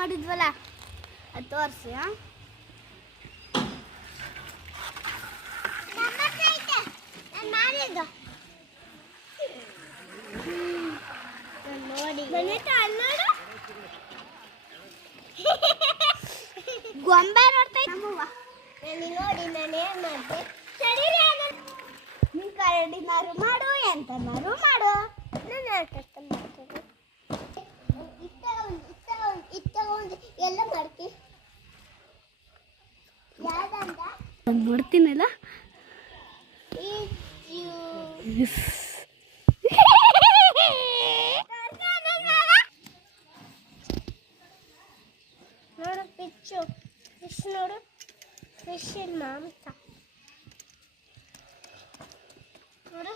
ಮಾಡಿದ್ವಲ್ಲ ಅದು ತೋರಿಸಿ. ನೋಡಿ ಗೊಂಬೆ ನೋಡ್ತಾ ನಮ್ಮವ್ವ. ನೋಡಿ ನಾನು ಏನು ಮಾಡಿದೆ, ನೀನು ಕರಡಿನಾರು ಮಾಡು ಎಂತನಾರು ಮಾಡು, ನಾನು ಮಾಡ್ತೀನಿ. ಎಲ್ಲ ಮಾಡ್ತಿ ನೋಡ್ತೀನಲ್ಲ. ನೋಡು ಫಿಶ್ ನೋಡು, ಫಿಶ್ ಮಾಂಸ ನೋಡು.